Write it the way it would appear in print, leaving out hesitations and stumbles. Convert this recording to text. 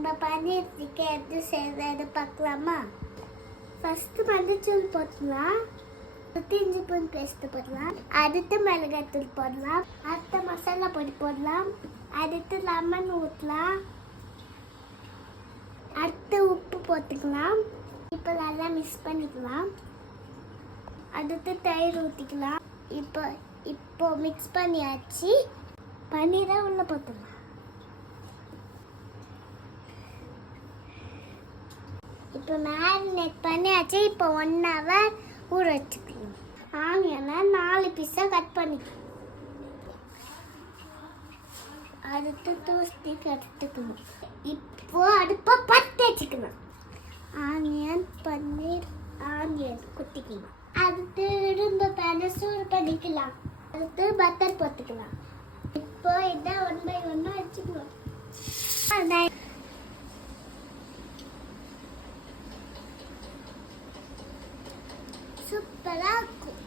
நம்ம பன்னீர் டிக்கா எப்படி செய்யறது பார்க்கலாமா? ஃபர்ஸ்ட் மஞ்சள் போட்டுக்கலாம், இஞ்சி பூண்டு பேஸ்ட் போடலாம், அடுத்து மிளகாய்த்தூள் போடலாம், அடுத்த மசாலா பொடி போடலாம், அடுத்து லெமன் ஊற்றலாம், அடுத்து உப்பு போட்டுக்கலாம். இப்போ நல்லா மிக்ஸ் பண்ணிக்கலாம். அடுத்து தயிர் ஊற்றிக்கலாம். இப்போ மிக்ஸ் பண்ணியாச்சு. பன்னீரை உள்ள போட்டுக்கலாம். இப்போ மேரினேட் பண்ணியாச்சு. இப்போ 1 hour ஊற வச்சுக்கலாம். ஆனியனை 4 பீஸாக கட் பண்ணிக்கலாம். அடுத்து டோஸ்டிக் எடுத்துக்கணும். இப்போ அடுப்பை பற்ற வச்சுக்கணும். ஆனியன் பன்னீர் ஆனியன் குத்திக்கலாம். அடுத்து இரும்பு பேனை சூடு பண்ணிக்கலாம். அடுத்து பட்டர் போட்டுக்கலாம். இப்போ இதை 1 by 1 வச்சுக்கணும். சூப்பராக இருக்கும்.